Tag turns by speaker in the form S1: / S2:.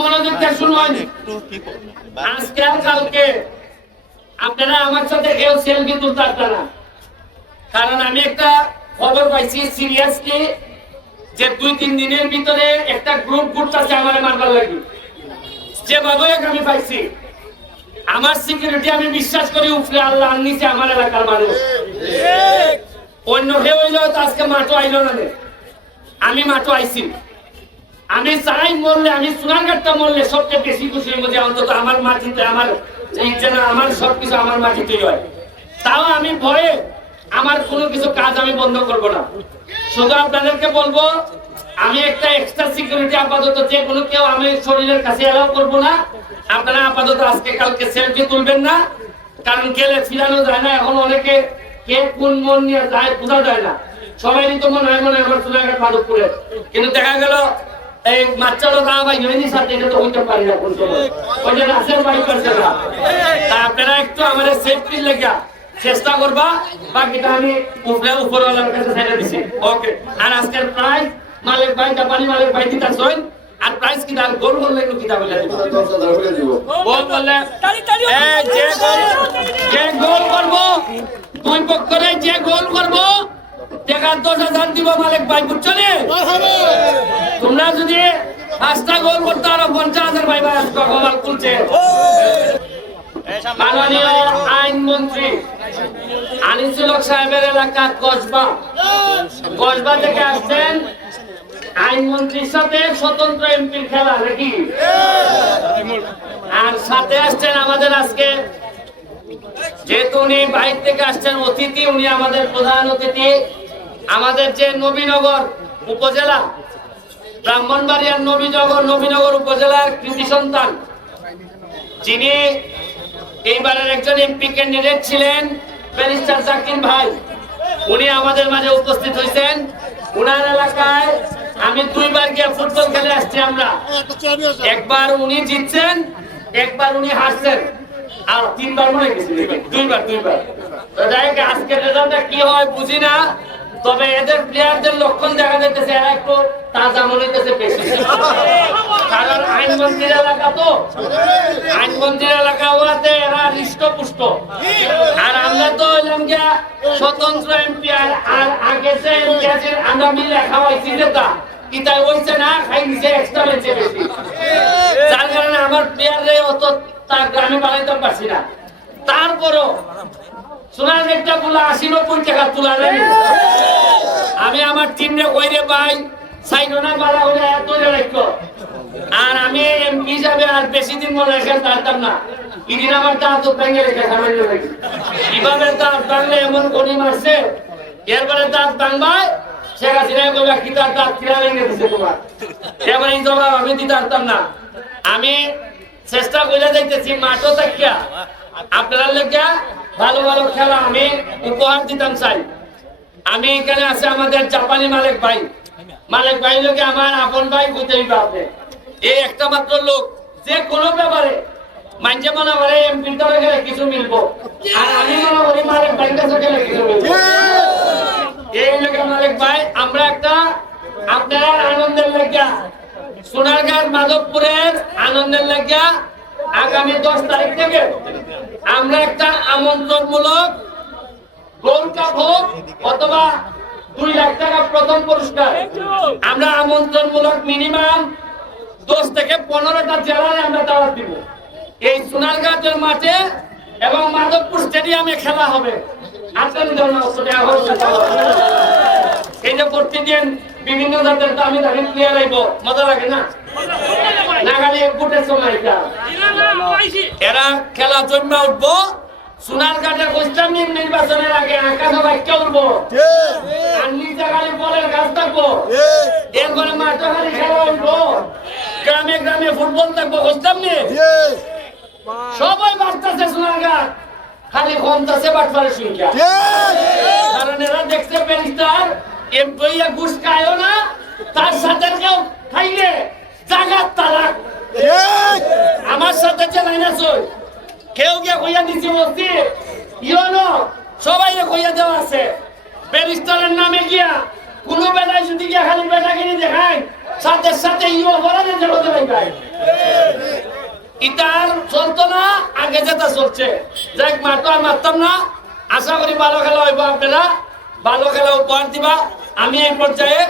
S1: মনোযোগ দিয়ে শুনুন আজকে আর কালকে আপনারা আমার সাথে কেউ সেলফি তুলতে না। কারণ আমি একটা খবর পাইছি সিরিয়াসলি যে দুই, তিন দিনের ভিতরে একটা গ্রুপ ঘুরতেছে আমার মারবার লাগি। যেভাবে আমি পাইছি, আমার সিকিউরিটি আমি বিশ্বাস করি উপরে আল্লাহ নিচে আমার এলাকার মানুষ। অন্য কেউ হইলেও তো আজকে মাঠও আইলো না। আমি মাঠও আইছি। আমি চাই মরলে, আমি সুরাঙ্গারটা মরলে সবচেয়ে বেশি খুশি হইব যে অন্তত আমার মাটিতে, আমার যেন আমার সবকিছু আমার মাটিতেই হয়। তাও আমি ভয়ে আমার কোনো কিছু কাজ আমি বন্ধ করব না। শুধু আপনাদেরকে বলব, আমি একটা এক্সট্রা সিকিউরিটি আপাতত যে কোনো কেউ আমি শরীরের কাছে এলাও করব না। আপনারা আপাতত আজকে, কালকে সেলফি তুলবেন না। কারণ গেলে ফিরানো যায় না, এখন অনেকে কে কোন মন নিয়ে যায় বোঝা যায় না। সবাই তো মনে হয় মনে হয় আমার সুরাঙ্গার মাধবপুরে কিন্তু দেখা গেল এই মাচ্চালো না ভাই হয়নি সাথে এটা তো হইতে পারি না কোন সময় ওই যে রাসেল ভাই করছে না। তা আপনারা একটু আমাদের সেফটির লেগা চেষ্টা করবা। বাকিটা আমি উপরে, উপরওয়ালার কাছে ছেড়ে দিছি। ওকে আর আজকের প্রাইস মালিক ভাই জাপানি মালিক ভাই দিতা সইন আর প্রাইস কি দাল গোল করলে একটু কিতা বলে? দিব গোল করলে যে গোল যে গোল করব, দুই পক্ষরে যে গোল করব টাকা দশ হাজার দিব মালিক ভাই, বুঝছ? তোমরা যদি পাঁচটা গোল করতে আরও পঞ্চাশ হাজার ভাই ভাই কমাল খুলছে। মাননীয় আইনমন্ত্রী সাহেবের কসবা। থেকে আসছেন আইনমন্ত্রীর সাথে স্বতন্ত্র খেলা আর সাথে আসছেন আমাদের আজকে যেহেতু উনি বাইরে থেকে আসছেন, অতিথি, উনি আমাদের প্রধান অতিথি। আমাদের যে নবীনগর উপজেলা ব্রাহ্মণবাড়িয়ার নবীনগর নবীনগর উপজেলার কৃতি সন্তান। যিনি এইবারের একজন এমপি ক্যান্ডিডেট ছিলেন, ব্যারিস্টার জাকির ভাই। উনি আমাদের মাঝে উপস্থিত হয়েছেন। উনার এলাকায় আমি দুইবার গিয়ে ফুটবল খেলে আসছি আমরা। একবার উনি জিতছেন, একবার উনি হারছেন। আর তিনবার মনে গেছে, দুইবার দুইবার। আজকের রেজাল্টটা কি হয় বুঝি না। তবে এদের প্লেয়ারদের লক্ষণ দেখা যাইতেছে একটু তাজা মনে হইতেছে বেশি কারণ আইনমন্ত্রীর এলাকা তো। আইনমন্ত্রীর এলাকা ওয়াতে এরা হৃষ্টপুষ্ট। আর আমরা তো হইলাম গিয়া স্বতন্ত্র এমপি আর আগে যে এমপি আছে আমরা যেটা কিতা না, খাই নিছে এক্সট্রা বেশি। যার কারণে আমার প্লেয়াররে অত তার গ্রামে বানাইতে পারছি না। তারপরও সোনার একটা গুলা আশি নব্বই টাকা তোলা আমি আমার টিমরে কইরে পাই সাইডনা বালা হলে এত রাখো। আর আমি এমপি হিসাবে আর বেশি দিন মনে রেখে পারতাম না। ইদিন আমার তো রেখে তার টানলে এমন গনি মারছে, এরপরে শেখ হাসিনা কি তার ভেঙে দিছে তোমার? এবার এই জবাব আমি দিতে পারতাম না। আমি চেষ্টা করে দেখতেছি, মাঠও থাকিয়া আপনারা লেগা ভালো ভালো খেলা আমি উপহার দিতাম চাই। আমি এখানে আছে আমাদের জাপানি মালিক ভাই। মালিক ভাই লোকে আমার আপন ভাই বুঝতেই পারবে। এই একটা মাত্র লোক যে কোনো ব্যাপারে মানছে মনে করে এমপির তলে গেলে কিছু মিলবো। আর আমি মনে করি মালিক ভাই কাছে গেলে কিছু মিলবো। এই লোকে মালিক ভাই আমরা একটা আপনার আনন্দের লেগা সোনারগাঁর মাধবপুরের আনন্দের লেগা আগামী দশ তারিখ থেকে আমরা একটা আমন্ত্রণমূলক গোল্ড কাপ হোক অথবা দুই লাখ টাকা প্রথম পুরস্কার। আমরা আমন্ত্রণমূলক মিনিমাম দশ থেকে পনেরোটা জেলায় আমরা দাওয়াত দিব। এই সোনারগাঁতের মাঠে এবং মাধবপুর স্টেডিয়ামে খেলা হবে। এই যে প্রতিদিন বিভিন্ন জাতের দামি দামি প্লেয়ার আইব, মজা লাগে না? খালি এরা খেলা জন্য উঠবো। সোনার কাঠের ইসলামী নির্বাচনের আগে আকাশ বাক্য উঠবো। আর নিচে খালি বলের কাজ থাকব। এরপরে মাঠে খালি খেলা উঠবো। গ্রামে গ্রামে ফুটবল থাকব বুঝতাম নি? সবাই বাঁচতেছে সোনার ঘাট খালি কমতেছে বাটপারের সংখ্যা। কারণ এরা দেখছে ব্যারিস্টার এমপ্লয়িয়া ঘুষ খায়ও না তার সাথে কেউ খাইলে জাগাত তালাক। আমার সাথে যে লাইন আছে, কেউ কে কইয়া দিছি বলছি ইয়নো, সবাই কইয়া দেওয়া আছে। ব্যারিস্টারের নামে গিয়া, কোনো বেলায় যদি গিয়া খালি বেটা কিনে দেখায়, সাথে সাথে ইও বলা যে জগতে ভাই ইটার চলতো না, আগে যেটা চলছে। যাক মাতো আর মারতাম না। আশা করি ভালো খেলা হইব আপনারা। ভালো খেলা উপহার দিবা। আমি এই পর্যায়ে